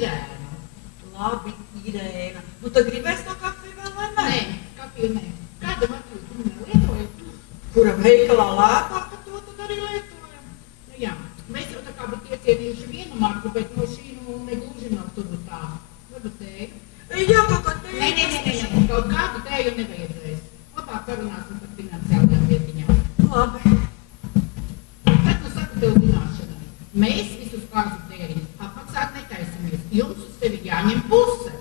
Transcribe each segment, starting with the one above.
Irēnu. Labi, Irēna. Nu, tad gribēs to kafiju vēl vai ne? Nē, kafiju nē. Kāda Matiju tu nelietoji? Kura veikalā lētāka, to tad arī lietojam. Nu jā, mēs jau tā kā būtu iecienījuši vienu marku, bet no šī negluži nav tur tā. Varbūt tēju? Jā, kaut kā tēju. Nē, kaut kādu tēju nevajadzēs. Labāk parunāsim par finansiālajām lietiņām. Labi. Tad nu saku tev zināšanai. Mēs visus kāzu tēriņus apmaksāt netaisamies. Jums uz tevi jāņem puse.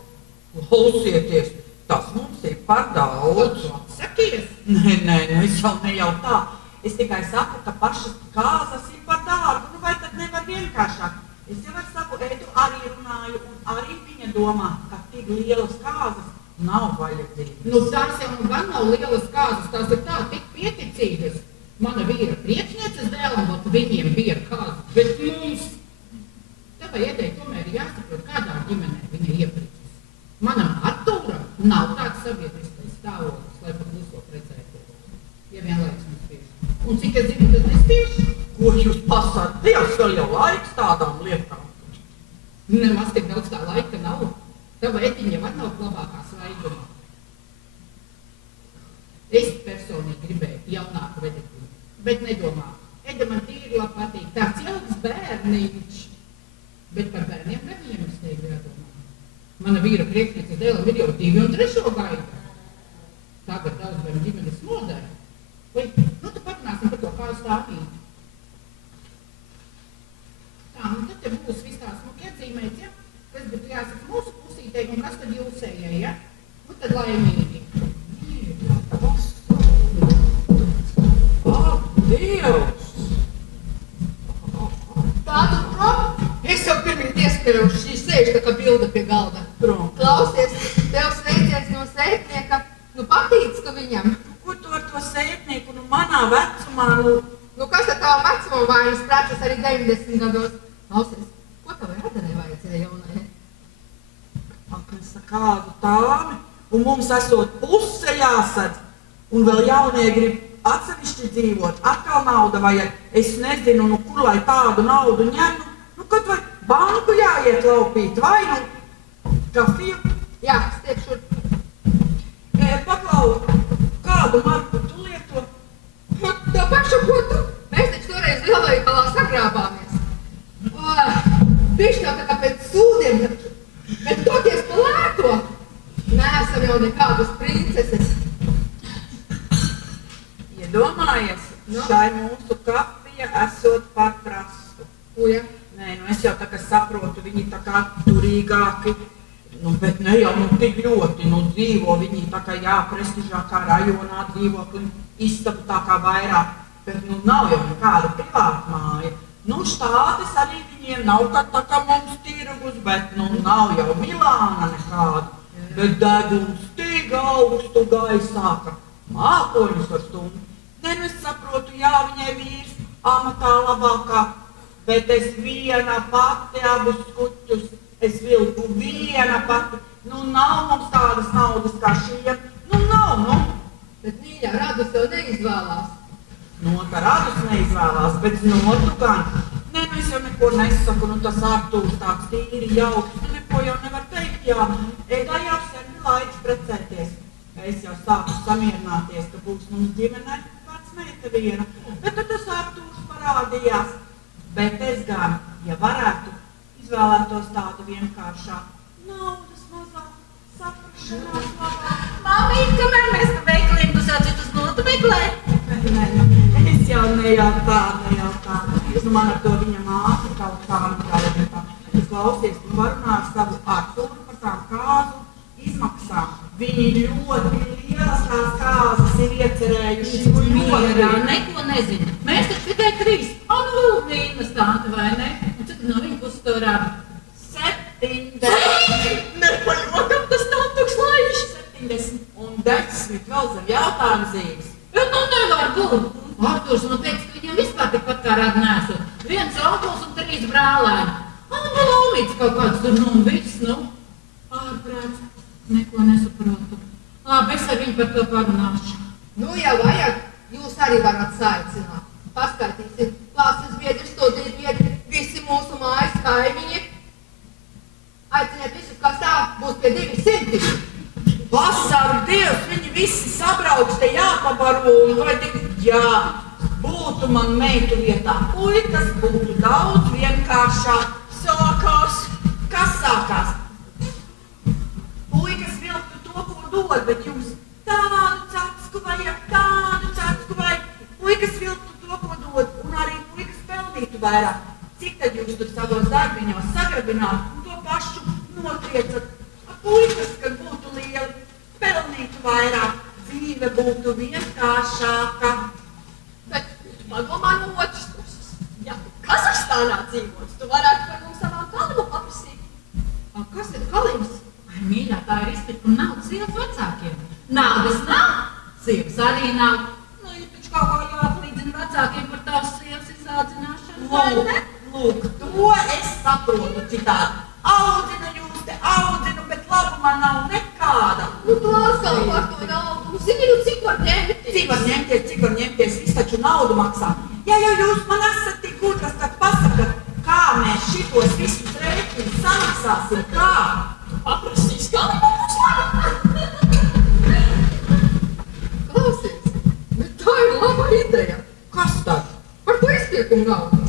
Klausieties, tas mums ir par daudz. Tu atsakies? Nē, es jau ne jau tā. Es tikai saku, ka pašas kāzas ir par dārgu. Nu vai tad nevar vienkāršāk? Es jau ar savu Edu arī runāju, un arī viņa domā, ka tik lielas kāzas nav vajadzīgas. Nu tās jau gan nav lielas kāzas, tās ir tā tik pieticīgas. Mana vīra priekšnieces dēlam, viņiem bija kāzas, bet mums... Tavai Edei tomēr ir jāsaprot, kādā ģimenē viņa iepricis. Manam Artūram nav tāds sabiedriskais stāvoklis, lai pat visko precētos. Ja vienlaiks nespiež. Un cik es zinu, tad nespiež? Ko jūs pasāt? Dievs, vēl jau laiks tādām lietām. Nemaz tik daudz tā laika nav. Tava Ediņa var nav labākā svaigumā. Es personīgi gribēju jaunāku vedekli, bet nedomā. Eda man tīri labi patīk, tāds jauks bērniņš. Bet par bērniem nevienam es teiktu jādomā. Mana vīra priekšnieces dēlam ir jau 2 un 3 gaida. Tagad daudz bērnu ģimenes modē. Vai, nu tu parunāsim par to kādu stāvīti. Tā, nu tad te būs viss tā smuki atzīmēts, ja? Kas būtu jāsaka mūsu pusītei un kas tad jūsējai, ja? Nu tad laimīgi. Mīļā pasaule. Ak, Dievs! Tātad, prom, es jau pirmīt iespēruši šī sēž tā kā bilda pie galda. Prom. Klausies, tev sveiciens no sētnieka, nu patīc, ka viņam. Ko tu ar to sētnieku, nu manā vecumā, Nu kas ar tavu vecumu vainas prečas arī 90 gados? Klausies, ko tavai Adenai vajadzēja jaunai? Apnesa kādu tāmi, un mums esot puse jāsadz, un vēl jaunie grib atsevišķi dzīvot, atkal nauda vajag, es nezinu, nu kur lai tādu naudu ņem, nu kad vai banku jāiet laupīt, vai nu kafiju? Jā, stiep šur. Paklau, kādu marku tu lieto? To pašu, ko tu? Mēs taču toreiz lielveikalā sagrābāmies. Bišķi tā kā pēc sūdiem, bet toties pa lēto. Neesam jau nekādas princeses. Iedomājies, šai mūsu kafija esot par prastu. Uja. Nē, nu es jau tā kā saprotu, viņi tā kā turīgāki, nu bet ne jau nu tik ļoti, nu dzīvo viņi tā kā prestižākā rajonā dzīvokli, istabu tā kā vairāk, bet nu nav jau nekāda privāta māja. Nu štātes arī viņiem nav tā kā mums tirgus, bet nu nav jau Milāna nekāda, bet degums tik augstu gaisā, ka mākoņus ar stundu. Ne, nu es saprotu, jā, viņai vīrs amatā labākā, bet es viena pati abus skuķus, es vilku viena pati. Nu nav mums tādas naudas kā šiem, nu nav, nu. Bet mīļā, radus jau neizvēlās. Nota radus neizvēlās, bet notu gan. Nē, nu es jau neko nesaku, nu tas Artūrs tāds tīri jauks, nu neko jau nevar teikt, jā. Eda jau sen ir laiks precēties. Es jau sāku samierināties, ka būs mums ģimenē vecmeita viena, bet tad tas Artūrs parādījās. Bet es gan, ja varētu, izvēlētos tādu vienkāršāku naudas mazāk, saprašanās labāk. Mamīt, kamēr mēs pa veikaliem dusācīt uz notu meklēt? Nē, es jau ne jau tā. Nu man ar to viņa māte kaut kā tā. Klausies, tu parunās savu Artūru par tām kāzu izmaksām. Viņi ļoti lielas tās kāzas ir iecerējuši. Mierā, neko nezinu. Mēs taču tikai 3. Nu, vīnas tāda, vai ne? Un cik no viņa puses to rada? 70. Nepaļotam, tas nav tuks laišs. 70 un 10 vēl zem jautājuma zīmes. Bet nu nevar būt. Artūrs man teica, ka viņam vispār tikpat kā rada nesot. 1 autols un 3 brālēni. Man vēl omīts kaut kāds tur, nu un viss, nu. Ārprāts, neko nesaprotu. Labi, es ar viņu par to parunāšu. Nu, ja vajag, jūs arī varat saicināt. Paskaitīsim, klases biedri, studiju biedri, visi mūsu mājas kaimiņi. Aiciniet visus, kā stāv, būs pie 200. Vasaru Dievs, viņi visi sabrauc, te jāpabaro un vai tik, jā, būtu man meitu vietā puikas, būtu daudz vienkāršāk. Sākās, kas sākās? Puikas vilktu to, ko dod, bet jums tādu cacku vajag, puikas vilktu to, ko dod, un arī puikas pelnītu vairāk. Cik tad jūs tur savos darbiņos sagrabināt un to pašu notriecat? Puikas, kad būtu lieli, pelnītu vairāk, dzīve būtu vienkāršāka. Bet padomā no otras puses. Ja tu Kazahstānā dzīvots, tu varētu par mums savām kalnu paprasīt. Kas ir kalims? Ai, mīļā, tā ir izpirkuma nauda sievas vecākiem. Naudas nav, sievas arī nav. Nu, ir taču kaut kā jāatlīdzina vecākiem par tās sievas izaudzināšanu, vai ne? Lūk, to es saprotu citādi. Audzinu jūs te audzinu, bet labumā nav nekāda. Nu, tu atkal par to naudu. Zini, cik var ņemties? Cik var ņemties, viss taču naudu maksā. Ja jau jūs man esat tik gudras, tad pasakat, kā mēs šitos visus rēķinus samaksāsim, kā? Paprasīs, kā lai mums labi. Klausies, bet tā ir laba ideja. Kas tad? Par ko izpirkumu naudu?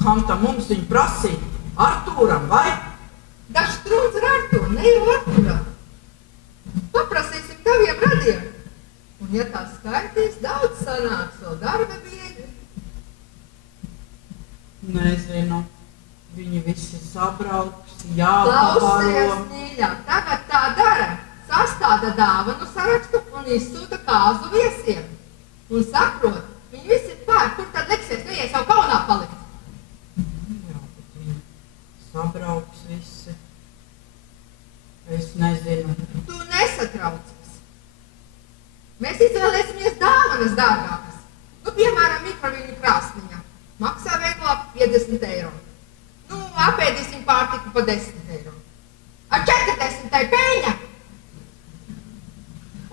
Kam tam mums viņu prasīt? Artūram, vai? Dažs trūns ar Artūru, ne jau Artūram. Paprasīsim taviem radiem. Un ja tā skaitīs, daudz sanāks vēl darba biedri. Nezinu. Viņi visi sabrauks, jāpabaro. Klausies, mīļā, tagad tā dara. Sastāda dāvanu sarakstu un izsūta kāzu viesiem. Un saprot, viņi visi ir pār, kur tad liksies, neies jau kaunā palikt. Sabrauks visi. Es nezinu. Tu nesatraucies. Mēs izvēlēsimies dāvanas dārgākas. Nu, piemēram, mikroviļņu krāsniņa. Maksā veiklāk 50 eiro. Nu, apēdīsim pārtiku pa 10 eiro. Ar 40 tai peļņa.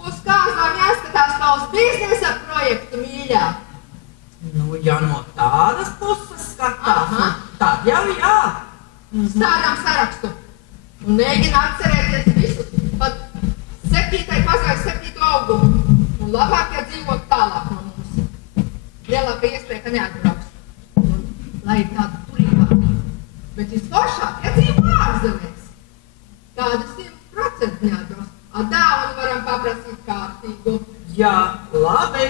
Uz kāzām jāskatās kā uz biznesa projektu, mīļā. Nu, ja no tādas puses skatās, tad jau jā. Stādām sarakstu un mēģina atcerēties visus, pat 7. pazājas 7. augumu un labāk, ja dzīvot tālāk no mums. Lielāka iespēja, ka neatbrauks, lai ir tāda turīgāka. Bet visforšāk, ja dzīvo ārzemēs, tāda 100% neatbrauks. Dāvanu varam paprasīt kārtīgu. Jā, labi.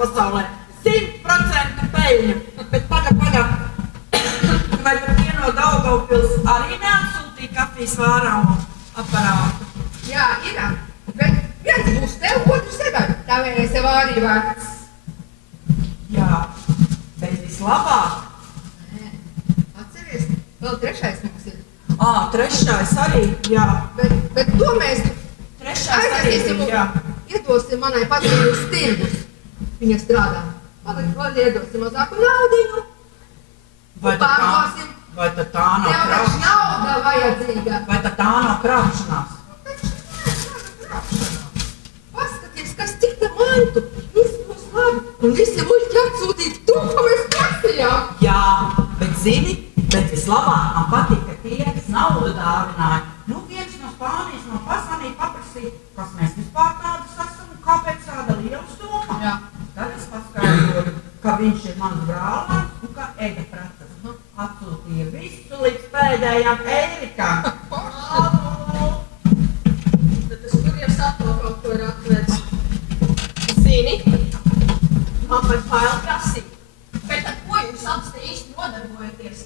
Pasaulē 100% peļņa, bet pagad. Vai pat vieno Daugavpils arī neatsūtīja kafijas vārāmo aparātu? Jā, ir, bet viens būs tev, otrs sev. Tā vienreiz sev arī vērts. Jā, bet vislabāk. Nē, atceries, vēl 3. mums ir. Trešais arī, jā. Bet to mēs aiziesim, jā. Iedosim manai patīju stirgus. Viņa strādā. Vēl iedosim mazāku naudiņu. Vai pārdosim Vai tad tā nav Tev taču krāpšanās? nauda vajadzīga. Vai tad tā nav krāpšanās? Paskaties, kas cita mantu. Viss būs labi. Un visi muļķi atsūtīt to, ko mēs prasījām. Jā, bet zini, bet vislabāk man patīk, ka tie, kas naudu dāvināja, nu viens no Spānijas man pasanīja paprasīt, kas mēs vispār tādus esam un kāpēc tāda liela summa. Jā. Tad es paskaidroju, ka viņš ir mans brālēns un ka Eda Pratas atsūtīja visu līdz pēdējām eirikām. Tad es tur jau saprotu, kaut ko ir atvedis. Zini, man pat bail prasīt. Bet ar ko jūs abas te īsti nodarbojaties?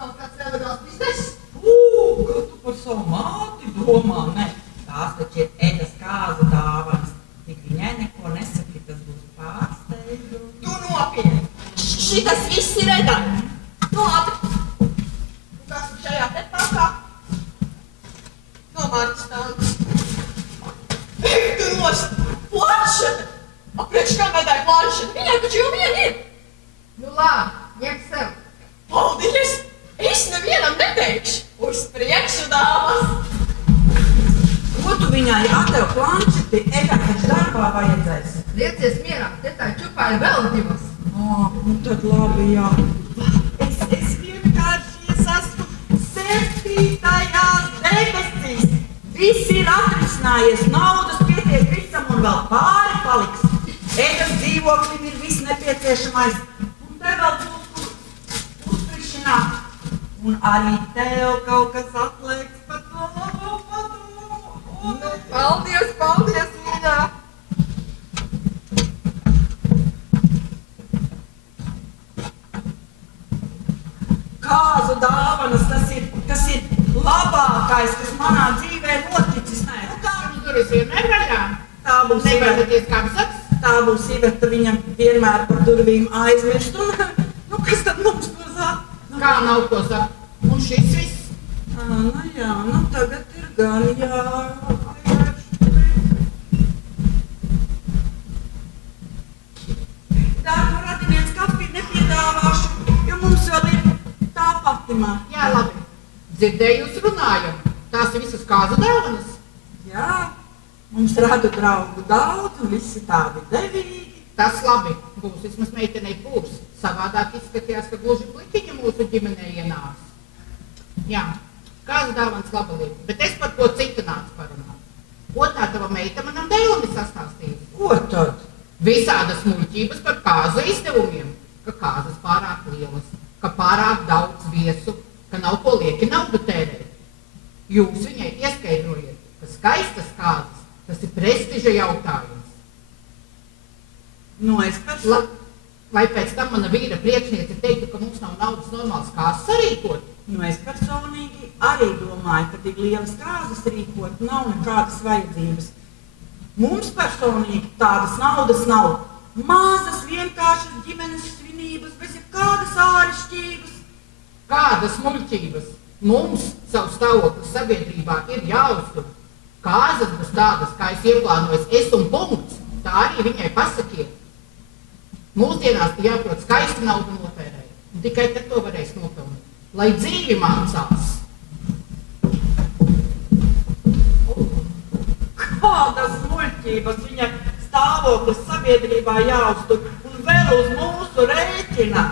Kaut kāds nelegāls bizness? Ko tu par savu māti domā? Nē, tās taču ir Edas kāzu dāvanas. Tik viņai neko nesaki, tas būs pārsteigums. Tu nopietni! Šitas viss ir Edai! Nu labi! Un kas ir šajā te pakā? No Martas tantes. Tu nost! Planšete! Apriekš kam Edai planšete? Viņai taču jau vien ir! Nu labi, ņem sev. Paldies! Es nevienam neteikšu! Uz priekšu, dāmas! Ko tu viņai atdev planšeti? Eda taču darbā vajadzēs. Liecies mierā, te tā čupā ir vēl divas. Nu tad labi, jā. Es vienkārši esmu 7. debesīs. Viss ir atrisinājies, naudas pietiek visam un vēl pāri paliks. Edas dzīvoklim ir viss nepieciešamais. Un te vēl būs uzfrišināt. Un arī tev kaut kas atliekas par to labo padomu. Nu, paldies, paldies, mīļā. Kāzu dāvanas, tas ir labākais, kas manā dzīvē noticis. Nē, nu kā Jums durvis vienmēr vaļā? tā būs Iveta. Nebaidaties kā visats? Tā būs Iveta, viņa vienmēr par durvīm aizmirst. Un, nu, kas tad mums to saka? Kā nav ko saka? Un šis viss? Nu jā, nu tagad ir gan jā. Darbu radinieks kafiju nepiedāvāšu, jo mums vēl ir tā pati māte. Jā, labi. Dzirdēju jūs runājam. Tās ir visas kāzu dāvanas. Jā, mums radu draugu daudz un visi tādi devīgi. Tas labi. Būs vismaz meitenei pūrs. Savādāk izskatījās, ka gluži plikiņa mūsu ģimenē ienāks. Jā, kāzu dāvanas laba lieta. Bet es par ko citu nācu parunāt. Ko tā tava meita manam dēlam ir sastāstījusi? Ko tad? Visādas muļķības par kāzu izdevumiem. Ka kāzas pārāk lielas, ka pārāk daudz viesu, ka nav ko lieki naudu tērēt. Jūs viņai ieskaidrojiet, ka skaistas kāzas, tas ir prestiža jautājums. Nu, es Vai pēc tam mana vīra priekšniece teiktu, ka mums nav naudas normāls kāzas sarīkot? Nu, es personīgi arī domāju, ka tik lielas kāzas rīkot nav nekādas vajadzības. Mums personīgi tādas naudas nav. Mazas, vienkāršas ģimenes svinības, bez jebkādas āršķirības. Kādas muļķības? Mums savu stāvokli sabiedrībā ir jāuztur. Kāzas būs tādas, kā es ieplānoju, es un punkts. Tā arī viņai pasakiet. Mūsdienās jāprot skaisti naudu notērēt. Un tikai tad to varēs nopelnīt. Lai dzīvi mācās. Kādas muļķības viņa stāvoklis sabiedrībā jāuztur un vēl uz mūsu rēķina.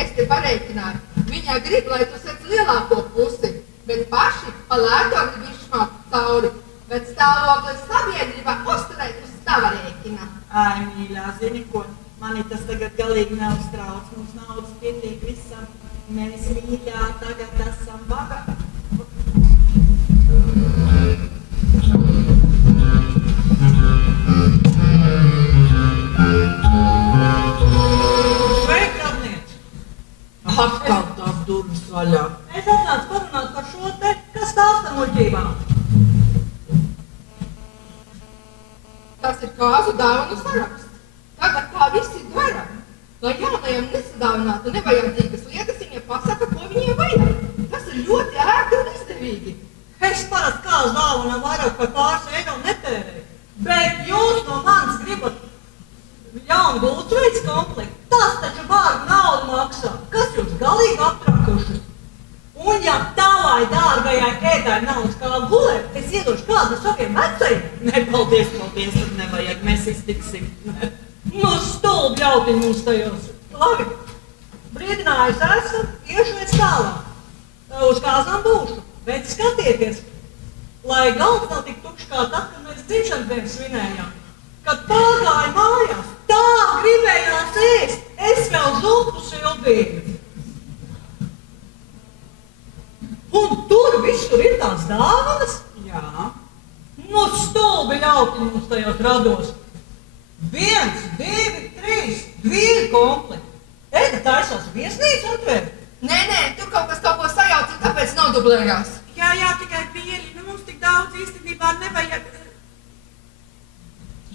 Es te parēķināju. Viņa grib, lai tu sec lielāko pusi, bet paši pa lēto grib izšmaukt cauri. Bet stāvoklis sabiedrībā uzturēt uz tava rēķina. Ai, mīļā, zini ko? Mani tas tagad galīgi neuztrauc. Mums naudas pietiek visam. Mēs, mīļā, tagad esam bagāti. Sveiki, radnieci! Atkal tās durvis vaļā. Es atnācu parunāt par šo te, kas stāsta muļķībām. Tas ir kāzu dāvanu saraksts. Tagad kā visi dara, lai jaunajiem nesadāvinātu nevajadzīgas lietas, viņiem pasaka, ko viņiem vajag. Tas ir ļoti ērti un izdevīgi. Es parasti kāzu dāvanām vairāk par pāris eiro netērēju. Bet jūs no manis gribat jaunu gultveids komplektu. Tas taču vārdu naudu maksā. Kas jūs galīgi aptrakušas? Un ja tavai dārgajai ēdai nav uz kā gulēt, es iedošu kādu no saviem vecajiem. Nepaldies, tad nevajag, mēs iztiksim. Nu, stulbi jautiņi mums tajos. Labi, brīdinājus esam, iešu tālāk. Uz kāzām būšu, bet skatieties, lai galds nav tik tukšs kā tad, kad mēs dzimšanas dienu svinējām. Kad pārgāju mājās, tā gribējās ēst, es vēl zupu sildīju. Un tur visur ir tās dāvanas? Jā. Nu, stulbi jautiņi mums tajos rados. 1, 2, 3, 2 komplekti. Ēda taisās viesnīcu atvērt? Nē, tur kaut ko sajauc, un tāpēc nodublējās. Jā, tikai vieli, nu mums tik daudz īstenībā nevajag.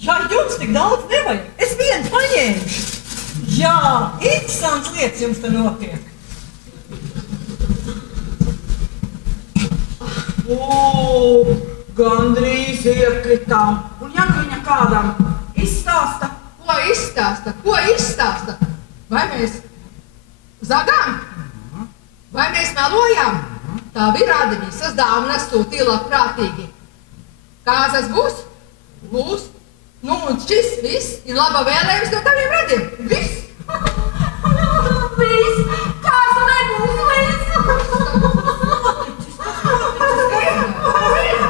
Ja jums tik daudz nevajag, es vienu paņēmušu. Jā, interesants lietas jums te notiek. Gandrīz iekritām. Un ja viņa kādam izstāsta? Ko izstāsta? Vai mēs zagām? Vai mēs melojām? Tā virādi visas dāvanas sūtīja labprātīgi. Kāzas būs? Būs. Nu, un šis viss ir laba vēlējums no taviem radiem. Viss. Viss. Kāzu nebūs viss.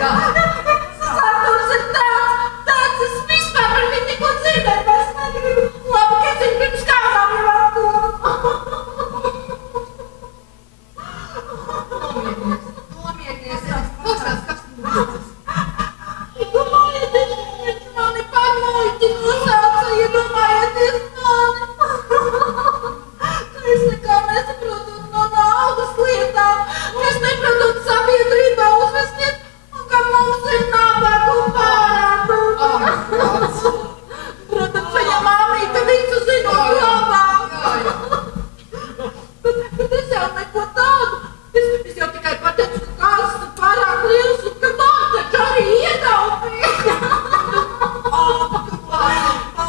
Saturs ir tāds, es vispār par viņu neko dzirdēt, es negribu. Labi, ka es viņu pirms kādām jau Nomierinies. Pastāst, kas tu būs? Iedomājieties, viņš mani pamuļķi nosauca, iedomājieties mani. Es nekā nesaprotu no naudas lietām, es neprotu sabiedrībā uzvesties, un ka mums ir nabaga un pārādu. Protams, viņa māmīte visu zinot labāk. Bet es jau neko tādu. Es jau tikai pateicu, ka kāzas ir pārāk liels un ka man taču arī ietaupīja.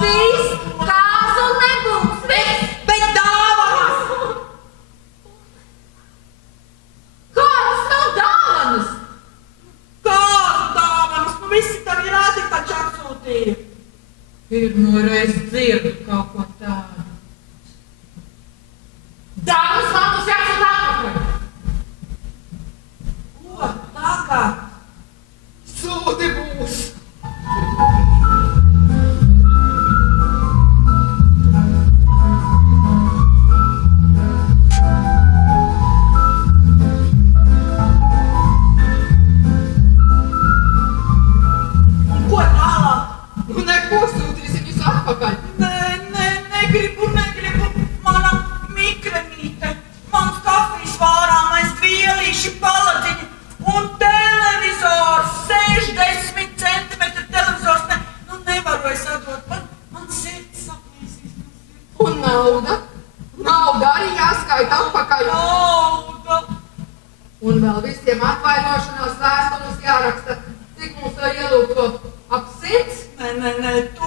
Viss, kāzu nebūs, viss. Bet dāvanas! Kādas nav dāvanas? Kādu dāvanas? Nu visi tavi rādi taču atsūtīja. Pirmo reizi dzirdu kaut ko tādu. Dāvanas man būs jāsūt atpakaļ. Ko tagad? Sūdi būs. Ko tālāk? Nu, neko sūtīsim visu atpakaļ. Negribu. Mana mikrenīte, mans kafijas vārāmais vielīši paladziņi un televizors, 60 centimetru televizors. Nevaru es atdot, man sirds saplīsīs. Un nauda? Nauda arī jāskaita atpakaļ. Nauda! Un vēl visiem atvainošanās vēstules jāraksta. Cik mums vēl ielūgto? Ap 100? Nē, to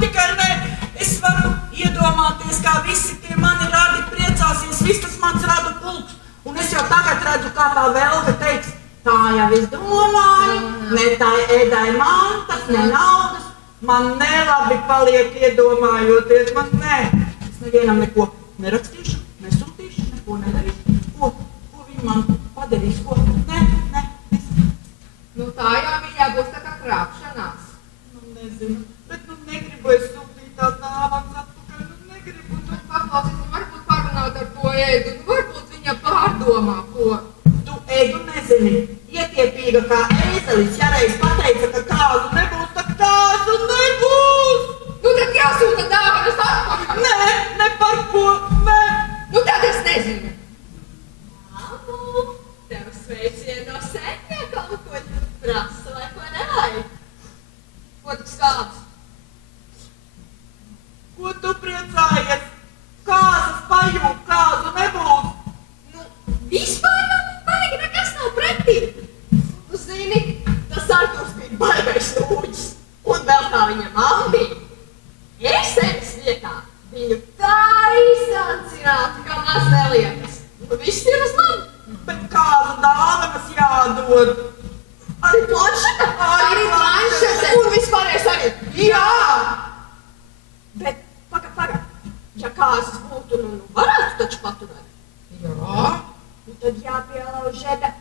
tikai nē. Es varu iedomāties, kā visi tie mani radi priecāsies, viss tas mans radu pulks. Un es jau tagad redzu, kā tā Velga teiks, tā jau es domāju, ne tā ēdai mantas, ne naudas. Man nelabi paliek iedomājoties, man nē. Es nevienam neko nerakstīšu, nesūtīšu, neko nedarīšu. Ko viņi man padarīs, ko? Nē. Nu tā jau viņā būs tā kā krāpšanās. Nezinu, bet negribu es sūtīt tās dāvanas atpakaļ, negribu. Paklausies, varbūt parunāt ar to ēdu, varbūt viņa pārdomā, ko. Tu ēdu nezini, ietiepīga kā ēzelis, ja reiz pateica, ka kāzu nebūs, tad kāzu nebūs. Nu tad jāsūta dāvanas atpakaļ. Ne par ko, nē. Nu tad es nezinu. Māmu, tev sveicienu no sēkļiem kaut ko prasa vai ko nevajag? Ko tik skādus? Ko tu priecājies? Kāzas pajūg, kāzu nebūs. Nu, vispār man baigi nekas nav pretī. Nu, zini, tas Arturs bija baigais jādod. Arī planšete? Arī planšete. Un vispārējais arī? Jā! Bet, paga. Ja kāzas būtu, nu varētu taču paturēt. Jā. Nu tad jāpielauž Eda,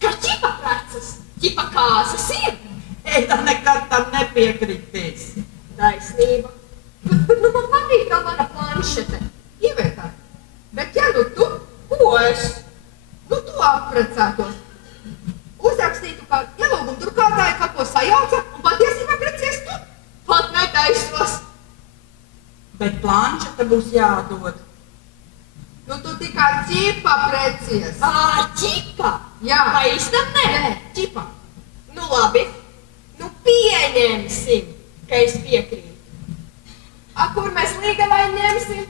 ka ķipa precas, ķipa kāzas ir. Eda nekad tam nepiekritīs. Taisnība. Bet nu man patīk tā mana planšete. Ievētāji. Bet ja nu tu, Ko es? nu tu apprecētos, uzrakstītu, ka ielūgumu drukātāji kaut ko sajauca un patiesībā precies tu. Pat netaisnos. Bet planšete būs jādod. Nu tu tikai ķipa precies. Ķipa? Jā. Vai īstam ne? Nē, ķipa. Nu labi. Nu pieņemsim, ka es piekrītu. Kur mēs līgavai ņemsim?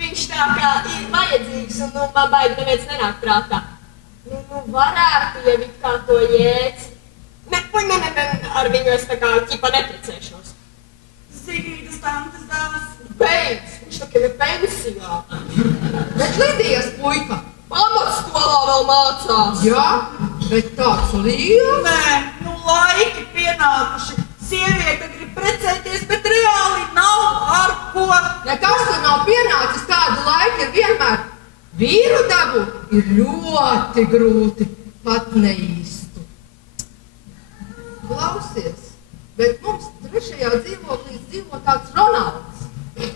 Viņš tā kā ir vajadzīgs un nu man baigi neviens nenāk prātā. Nu varētu jau it kā to jēdz. Ne, ar viņu es tā kā ķipa neprecēšos. Sigīdas tantes dēls. Beidz, viņš tā kā ir pensijā. Bet Lidijas puika. Pamatskolā vēl mācās. Jā, bet tāds liels. Nē, nu laiki pienākuši. Sieviete grib precēties, bet reāli nav ar ko. Nekas tur nav pienācis, tādu laiku ir vienmēr. Vīru dabūt ir ļoti grūti, pat neīstu. Klausies, bet mums trešajā dzīvoklī dzīvo tāds Ronalds.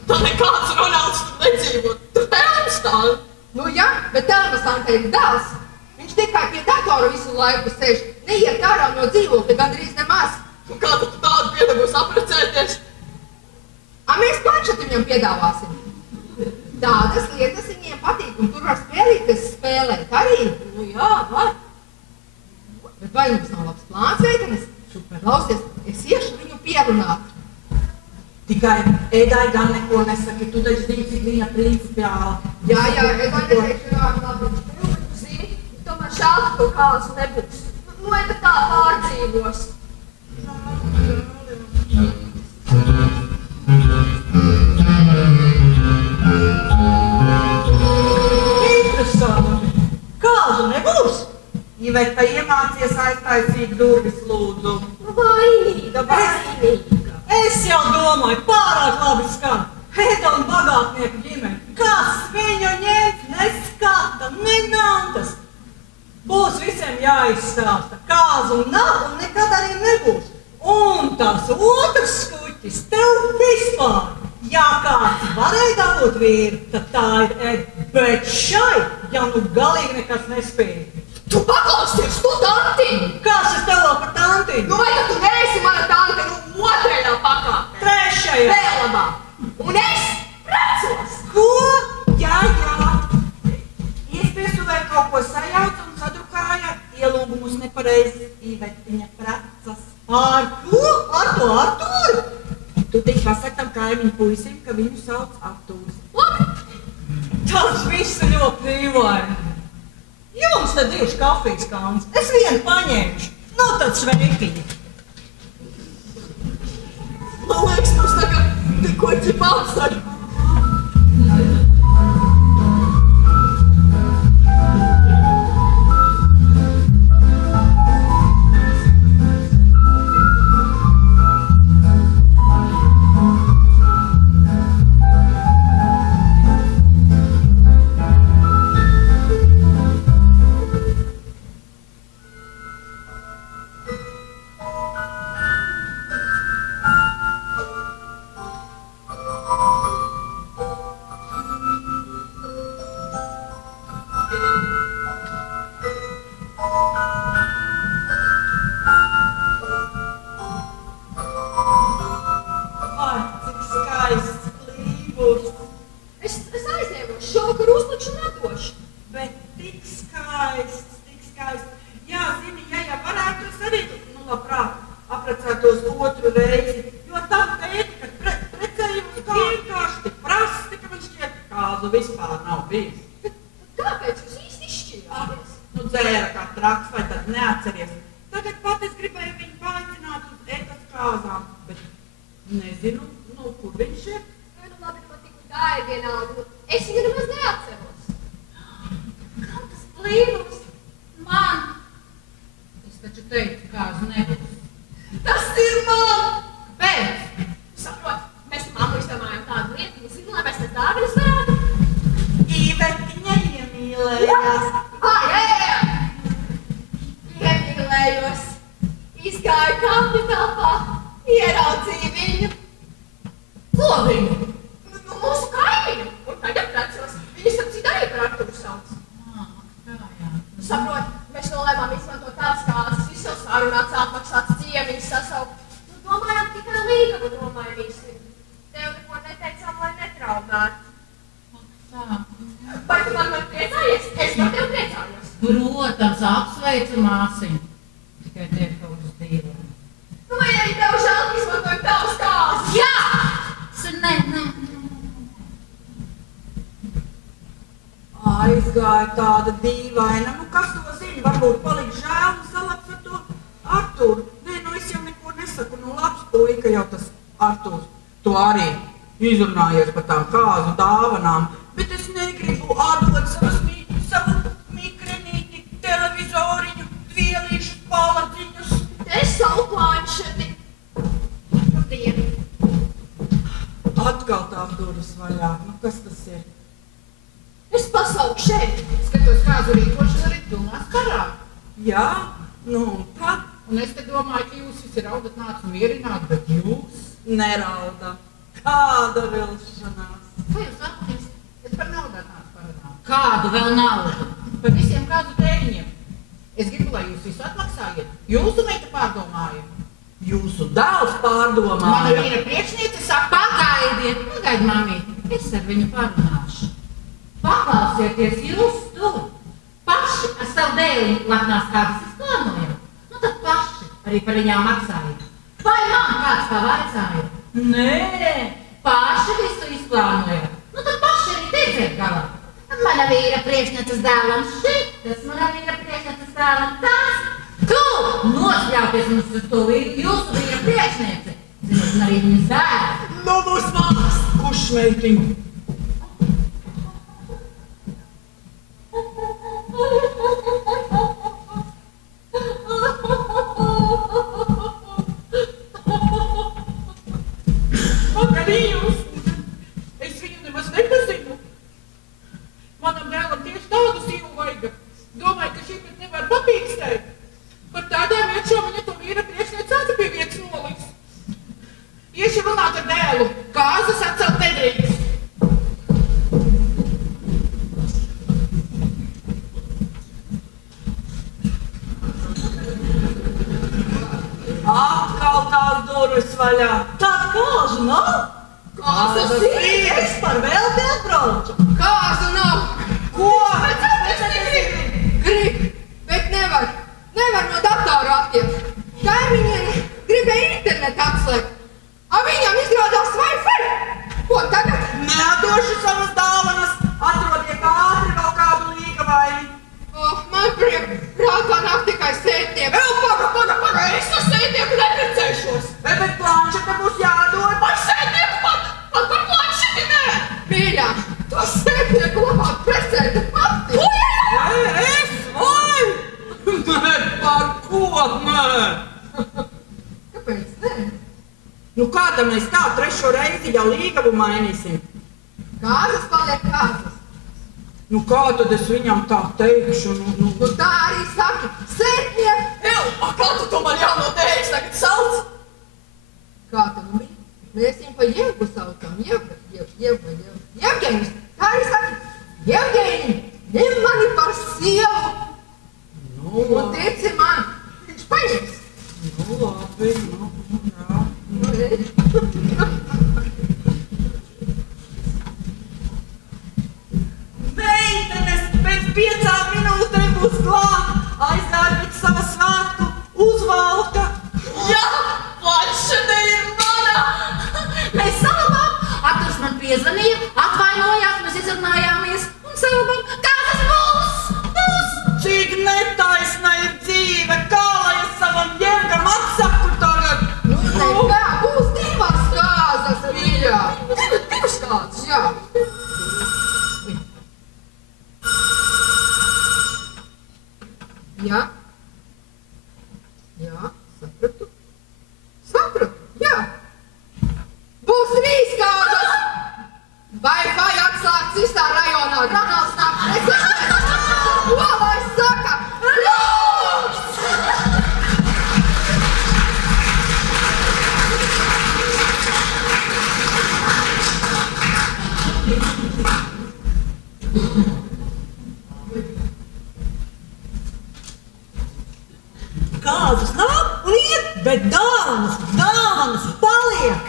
Tā nekāds Ronalds tur nedzīvo. Tur Telmstāna. Nu jā, bet Telmastante ir dēls. Viņš tikai pie datora visu laiku sēž, neiet ārā no dzīvokļa gandrīz nemaz. Un kā tu tādu piedabūs apprecēties? Mēs planšeti viņam piedāvāsim. Tādas lietas viņiem patīk, un tur var spēlēt arī. Nu jā, var. Bet vai jums nav labs plāns, veikanis? Super, klausies, es iešu viņu pierunāt. Tikai Edai gan neko nesaki, tu taču zini, cik viņa principiāla. Jā, Edai neteikšu labi. Zini, tomēr žēl, ka to kāzu nebūs. Nu, Eda tā pārdzīvos. Interesanti. Kāzu nebūs? Iveta iemācies aiztaisīt durvis, lūdzu. Vainīga. Es jau domāju, pārāk labi skan. Eda un bagātnieku ģimeni. Kas viņu ņemt, neskata, nenantas. Būs visiem jāizstāsta. Kāzu nav un nekad arī nebūs. Un tas otrs skuķis tev vispār. Ja kāds varēja dabūt vīru, tad tā ir Eda. Bet šai, ja nu galīgi nekas nespēja. Tu paklausies, tu tantiņu! Kas es tev vēl par tantiņu? Nu vai tad tu neesi mana tante, nu otrajā pakāpē? Trešajā. Vēl labāk. Un es precos. Ko? Jā. Iespiesu vai kaut ko sajauca un sadrukāja, ielūgumus nepareizi. Ivetiņa precas. Ar ko? Ar to Artūru? Tu tik pasaki tam kaimiņu puisim, ka viņu sauc Artūrs. Labi. Tas viss ir ļoti dīvaini. Jums te 2 kafijas kāns. Es vienu paņēmuši. Nu tad sveikiņi. Man liekas, mums tagad tikko ķipa apsaka. taču teicu, kāzu nebūs. Tas ir man! Pēc! Saprot, mēs mammu izdomājam tādu lietu, mums ir, lai mēs tas dāvanas varētu. Īvetiņa iemīlējās. Jā! Iemīlējos. Izgāju kapņu telpā, ieraudzīju viņu. Ko viņu? Mūsu kaimiņu. Un tagad precos. Viņu sapcīt arī par Arturu sauc. Tā, jā. Saprot, mēs nolēmām izmantot tās kāzas, visu jau sarunāts, atmaksāts ciemiņus sasaukt. Nu, domājām, tikai līgavu nomainīsim. Tev neko neteicām, lai netraumētu. Tā. Vai tu man priecājies? Es par tevi priecājos. Protams, apsveicu māsiņu. Tikai tev kaut uz dīvaini. Nu, vai arī tev žēl, ka izmantoju tavas kāzas? Jā! Nē. Aizgāja tāda dīvaina. Nu, kas to zina? Varbūt palika žēl un salaks ar to Arturu. Nē, nu es jau neko nesaku. Nu, labs puika jau tas Arturs. Tu arī izrunājies par tām kāzu dāvanām. Bet es negribu atdot savu mikrenīti, televizoriņu, dvielīšus, paladziņus. Es savu planšeti. Labdien! Atkal tās durvis vaļā. Nu, kas tas ir? Es pasauku šeit. Skatos, kāzu rīkošana arī pilnās karā. Jā, nu un tad Un es te domāju, ka jūs visi raudat nāc un mierināt, bet jūs... nerauda. Kāda vilšanās? Ko jūs atmies? Es par naudā nāc parunāt. Kādu vēl naudu? Par visiem kāzu tēriņiem. Es gribu, lai jūs visu atmaksājiet. Jūsu meita pārdomāja. Jūsu dēls pārdomāja. Mana vīra priekšniece saka, Pagaidiet, mamīt. Es ar viņu parunāšu. Paklausieties jūs tur. Paši ar savu dēli latnās kādas izplānojam. Nu tad paši arī par viņām maksājam. Vai man kāds tā vajadzāja? Nē, paši visu izplānojam. Nu tad paši arī teiksiet galā. Mana vīra priekšnieces dēlam šitas, mana vīra priekšnieces dēlam tas. Tu nospļauties mums uz to jūsu vīra priekšnieci. Zinot, un arī viņas dēlu. Nu, būs māks! Kurš meitiņu? Pagarījums! Es viņu nemaz nepazinu. Manam dēlam tieši tādu sīvu vajag. Domāju, ka šī pat nevar papīkstēt. Par tādām iekšā viņa to vīra priekšniece aci pie vietas noliks. Ieši runāt ar dēlu. Kāzas atcelt nedrīkst. Atkal tās durvis vaļā. Tāda kāzu nav? Kāzas ir? Es par vēl te atbraucu. Kāzu nav. Ko? Bet es negribu. Grib, bet nevar. Nevar no datora attiekt. Kaimiņiene gribēja internetu atslēgt. A viņam izrādās Wi-Fi. Ko tagad? Neatdošu savas dāvanas. Atrodiet ātri vēl kādu līga vaini. Man prātā nāk tikai sētnieki. Paga, es ar sētnieku neprecēšos. Bet planšete būs jādod. Par sētnieku pat par planšeti nē. Mīļā, to sētnieku labāk precēt pati. Es vai? Nē, par ko nē? Kāpēc nē? Nu kāda mēs tā trešo reizi jau līgavu mainīsim? Kāzas paliek kāzas. Nu kā tad es viņam tā teikšu? Nu tā arī saki, sētnieki. Kā tu to man jauno tējas tagad sauc? Kā tad nu bija? Mēs viņu pa Jevgu saucam. Jevgeņus. Tā arī saki, Jevgeņi, ņem mani par sievu. Nu, Un tici man, viņš paņems. nu labi, jā. Meitenes, pēc 5 minūtēm būs klāt. Aizgāju pēc sava svētku Jā, sapratu. Sapratu, jā. Būs 3 kārtas. Wi-Fi atslēgts visā rajonā. Ronalds nāk presentēt. Ko lai saka? Lūks! Kāzas nāk un iet, bet dāvanas paliek.